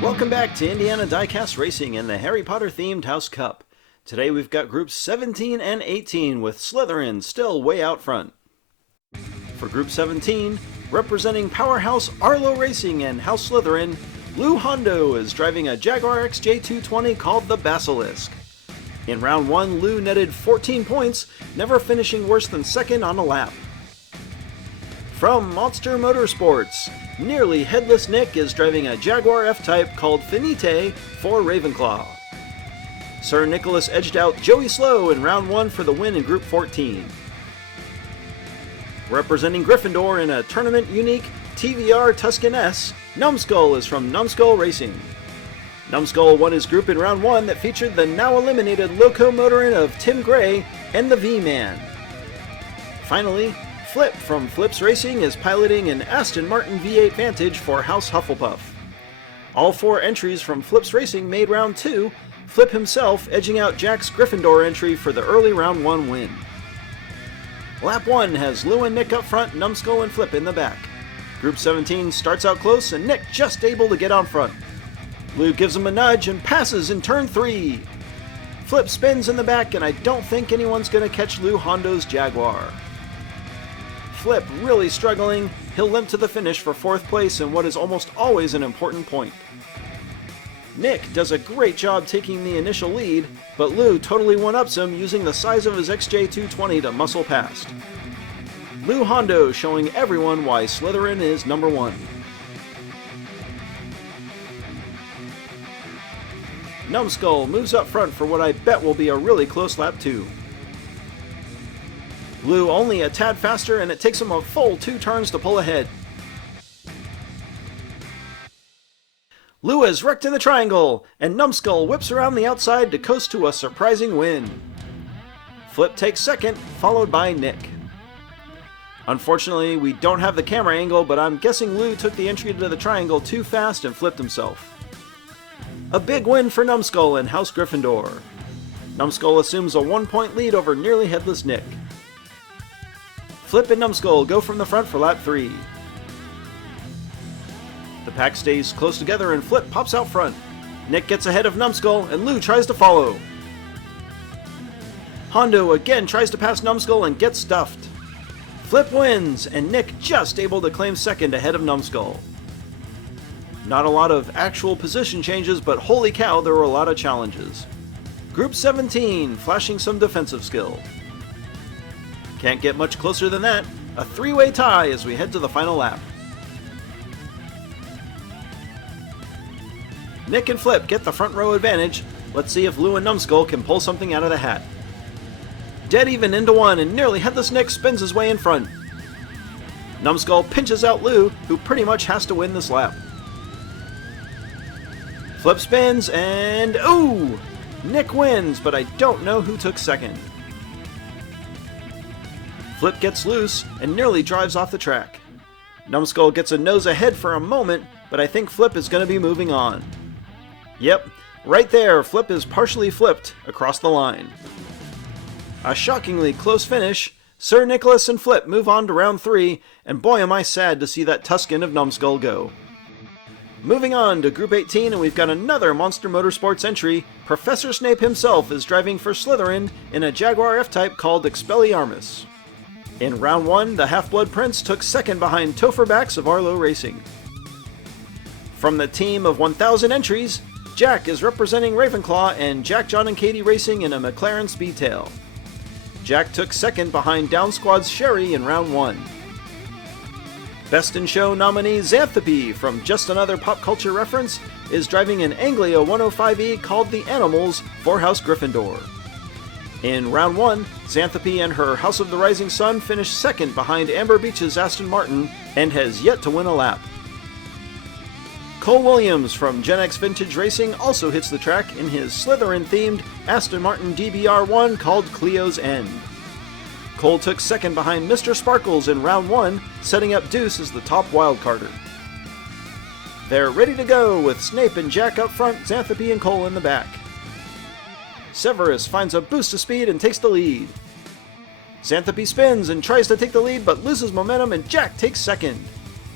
Welcome back to Indiana Diecast Racing and the Harry Potter themed House Cup. Today we've got groups 17 and 18 with Slytherin still way out front. For group 17, representing powerhouse Arlo Racing and House Slytherin, Lou Hondo is driving a Jaguar XJ220 called the Basilisk. In round 1, Lou netted 14 points, never finishing worse than second on a lap. From Monster Motorsports, nearly headless Nick is driving a Jaguar F-Type called Finite for Ravenclaw. Sir Nicholas edged out Joey Slow in round 1 for the win in Group 14. Representing Gryffindor in a tournament-unique TVR Tuscan S, Numbskull is from Numbskull Racing. Numbskull won his group in round 1 that featured the now-eliminated locomotoring of Tim Gray and the V-Man. Finally, Flip from Flips Racing is piloting an Aston Martin V8 Vantage for House Hufflepuff. All 4 entries from Flips Racing made round 2, Flip himself edging out Jack's Gryffindor entry for the early round 1 win. Lap 1 has Lou and Nick up front, Numbskull and Flip in the back. Group 17 starts out close and Nick just able to get on front. Lou gives him a nudge and passes in turn 3. Flip spins in the back and I don't think anyone's going to catch Lou Hondo's Jaguar. Flip really struggling, he'll limp to the finish for 4th place in what is almost always an important point. Nick does a great job taking the initial lead, but Lou totally one-ups him using the size of his XJ220 to muscle past. Lou Hondo showing everyone why Slytherin is number 1. Numbskull moves up front for what I bet will be a really close lap 2. Lou only a tad faster and it takes him a full 2 turns to pull ahead. Lou is wrecked in the triangle, and Numbskull whips around the outside to coast to a surprising win. Flip takes second, followed by Nick. Unfortunately, we don't have the camera angle, but I'm guessing Lou took the entry to the triangle too fast and flipped himself. A big win for Numbskull and House Gryffindor. Numbskull assumes a 1-point lead over nearly headless Nick. Flip and Numbskull go from the front for lap 3. The pack stays close together and Flip pops out front. Nick gets ahead of Numbskull and Lou tries to follow. Hondo again tries to pass Numbskull and gets stuffed. Flip wins and Nick just able to claim second ahead of Numbskull. Not a lot of actual position changes, but holy cow, there were a lot of challenges. Group 17 flashing some defensive skill. Can't get much closer than that. A 3-way tie as we head to the final lap. Nick and Flip get the front row advantage. Let's see if Lou and Numbskull can pull something out of the hat. Dead even into 1 and nearly headless Nick spins his way in front. Numbskull pinches out Lou, who pretty much has to win this lap. Flip spins and ooh! Nick wins, but I don't know who took second. Flip gets loose and nearly drives off the track. Numbskull gets a nose ahead for a moment, but I think Flip is going to be moving on. Yep, right there, Flip is partially flipped across the line. A shockingly close finish. Sir Nicholas and Flip move on to round 3, and boy am I sad to see that Tuscan of Numbskull go. Moving on to Group 18, and we've got another Monster Motorsports entry. Professor Snape himself is driving for Slytherin in a Jaguar F-Type called Expelliarmus. In round 1, the Half-Blood Prince took second behind Topher Bax of Arlo Racing. From the team of 1,000 entries, Jack is representing Ravenclaw and Jack, John and Katie Racing in a McLaren Speedtail. Jack took second behind Down Squad's Sherry in round 1. Best in Show nominee Xanthopy from Just Another Pop Culture Reference is driving an Anglia 105E called the Animals for House Gryffindor. In round 1, Xanthopy and her House of the Rising Sun finished second behind Amber Beach's Aston Martin and has yet to win a lap. Cole Williams from Gen X Vintage Racing also hits the track in his Slytherin-themed Aston Martin DBR1 called Cleo's End. Cole took second behind Mr. Sparkles in round 1, setting up Deuce as the top wildcarder. They're ready to go with Snape and Jack up front, Xanthopy and Cole in the back. Severus finds a boost of speed and takes the lead. Xanthopy spins and tries to take the lead but loses momentum and Jack takes second.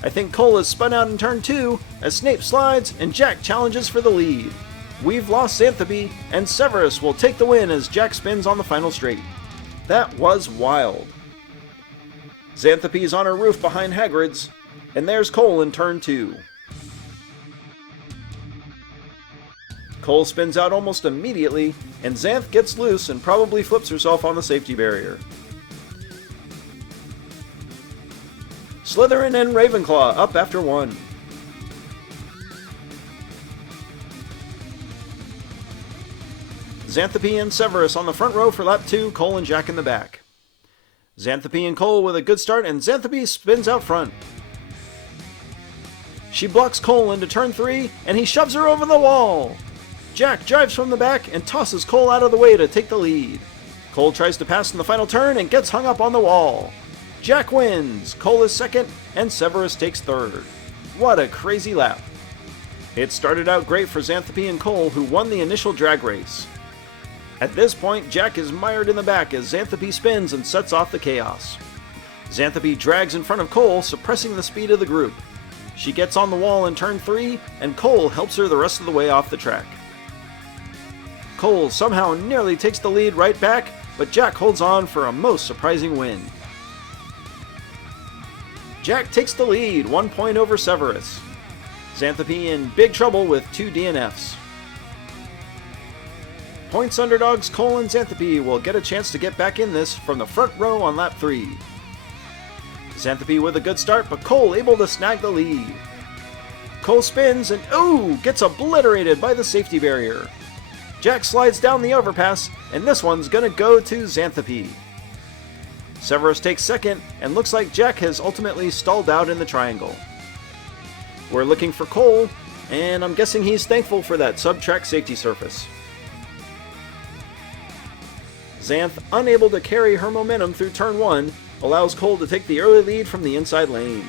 I think Cole is spun out in turn 2 as Snape slides and Jack challenges for the lead. We've lost Xanthopy and Severus will take the win as Jack spins on the final straight. That was wild. Xanthopy's on her roof behind Hagrid's, and there's Cole in turn 2. Cole spins out almost immediately, and Xanth gets loose and probably flips herself on the safety barrier. Slytherin and Ravenclaw up after 1. Xanthopy and Severus on the front row for lap 2, Cole and Jack in the back. Xanthopy and Cole with a good start, and Xanthopy spins out front. She blocks Cole into turn 3, and he shoves her over the wall. Jack drives from the back and tosses Cole out of the way to take the lead. Cole tries to pass in the final turn and gets hung up on the wall. Jack wins, Cole is second, and Severus takes third. What a crazy lap. It started out great for Xanthopy and Cole, who won the initial drag race. At this point, Jack is mired in the back as Xanthopy spins and sets off the chaos. Xanthopy drags in front of Cole, suppressing the speed of the group. She gets on the wall in turn 3, and Cole helps her the rest of the way off the track. Cole somehow nearly takes the lead right back, but Jack holds on for a most surprising win. Jack takes the lead, 1 point over Severus. Xanthopy in big trouble with 2 DNFs. Points underdogs Cole and Xanthopy will get a chance to get back in this from the front row on lap 3. Xanthopy with a good start, but Cole able to snag the lead. Cole spins and gets obliterated by the safety barrier. Jack slides down the overpass, and this one's gonna go to Xanthopy. Severus takes second, and looks like Jack has ultimately stalled out in the triangle. We're looking for Cole, and I'm guessing he's thankful for that sub-track safety surface. Xanth, unable to carry her momentum through turn 1, allows Cole to take the early lead from the inside lane.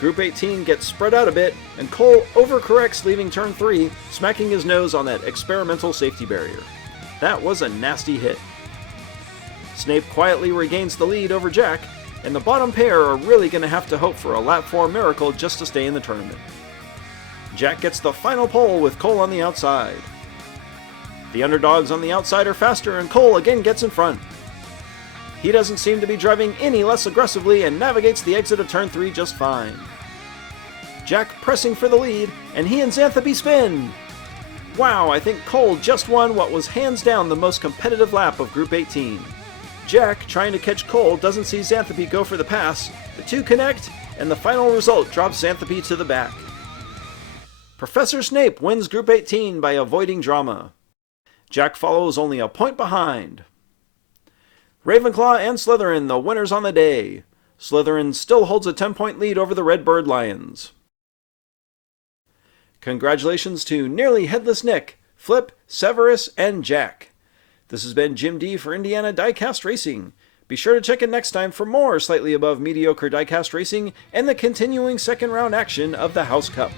Group 18 gets spread out a bit, and Cole overcorrects leaving turn 3, smacking his nose on that experimental safety barrier. That was a nasty hit. Snape quietly regains the lead over Jack, and the bottom pair are really going to have to hope for a lap 4 miracle just to stay in the tournament. Jack gets the final pole with Cole on the outside. The underdogs on the outside are faster, and Cole again gets in front. He doesn't seem to be driving any less aggressively and navigates the exit of turn 3 just fine. Jack pressing for the lead, and he and Xanthopy spin! Wow, I think Cole just won what was hands down the most competitive lap of Group 18. Jack, trying to catch Cole, doesn't see Xanthopy go for the pass, the two connect, and the final result drops Xanthopy to the back. Professor Snape wins Group 18 by avoiding drama. Jack follows only a point behind. Ravenclaw and Slytherin, the winners on the day. Slytherin still holds a 10-point lead over the Redbird Lions. Congratulations to Nearly Headless Nick, Flip, Severus, and Jack. This has been Jim D for Indiana Diecast Racing. Be sure to check in next time for more slightly above mediocre diecast racing and the continuing second round action of the House Cup.